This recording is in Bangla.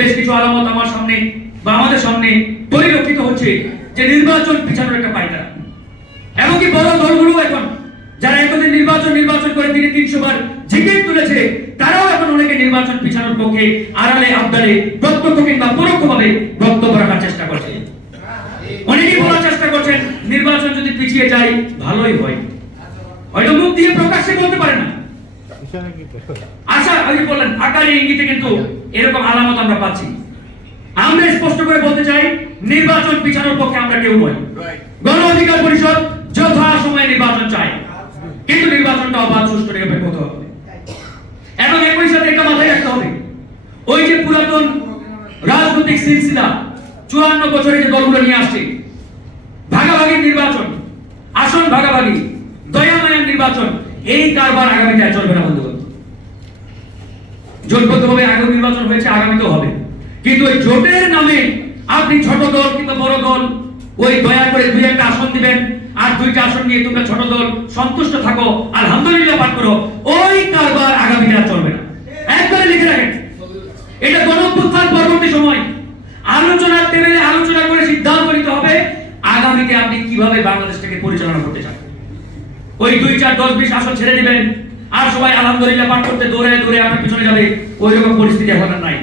বেশ কিছু আলামত আমার সামনে বা আমাদের সামনে পরিলক্ষিত হচ্ছে যে নির্বাচন পিছানোর একটা পায়তারা। এমনকি বড় দলগুলো এখন, যারা এতদিন নির্বাচন নির্বাচন করে তিনি তিনশো বার জিকির তুলেছে, তারাও এখন অনেকে নির্বাচন পিছানোর পক্ষে আড়ালে আবদালে প্রত্যক্ষ কিংবা পরোক্ষভাবে বক্তব্য রাখার চেষ্টা করছে। অনেকেই বলার চেষ্টা করছেন, নির্বাচন যদি পিছিয়ে যায়, ভালোই হয়। হয়তো মুখ দিয়ে প্রকাশ্যে বলতে পারে না। আশা আমি বললেন আকারে ইঙ্গিতে কিন্তু এরকম আলামত আমরা পাচ্ছি। আমরা স্পষ্ট করে বলতে চাই নির্বাচন পিছানোর পক্ষে আমরা কেউ নই। গণ অধিকার পরিষদ যথা সময়ে নির্বাচন চাই কিন্তু নির্বাচনটা অবাধ সুষ্ঠু নিরপেক্ষ হতে হবে। এবং একই সাথে এটা মাথায় রাখতে হবে ওই যে পুরাতন রাজনৈতিক সিলসিলা চুয়ান্ন বছরে যে দলগুলো নিয়ে আসছে ভাগাভাগি নির্বাচন আসন ভাগাভাগি দয়ামায়ার নির্বাচন এই কারবার আগামীতে চলবে না জোটবদ্ধভাবে আগামী নির্বাচন হয়েছে, আগামীতেও হবে। কিন্তু ওই জোটের নামে আপনি ছোট দল কিংবা বড় দল, ওই দয়া করে দুই একটা আসন দিবেন, আর দুইটা আসন নিয়ে তোমরা ছোট দল, সন্তুষ্ট থাকো, আলহামদুলিল্লাহ পাঠ করো, ওই কারবার আগামীতে আর চলবে না। একবারে লিখে রাখেন। এটা গণপুত্থান পরবর্তী সময়। আলোচনার টেবিলে আলোচনা করে সিদ্ধান্ত নিতে হবে, আগামীতে আপনি কীভাবে বাংলাদেশটাকে পরিচালনা করতে চান। ওই দুই, চার, দশ, বিশ আসন ছেড়ে দিবেন আর সবাই আলহামদুলিল্লাহ পাঠ করতে দৌড়ে দৌড়ে আপনার পিছনে যাবে। ওই রকম পরিস্থিতি এখন নাই।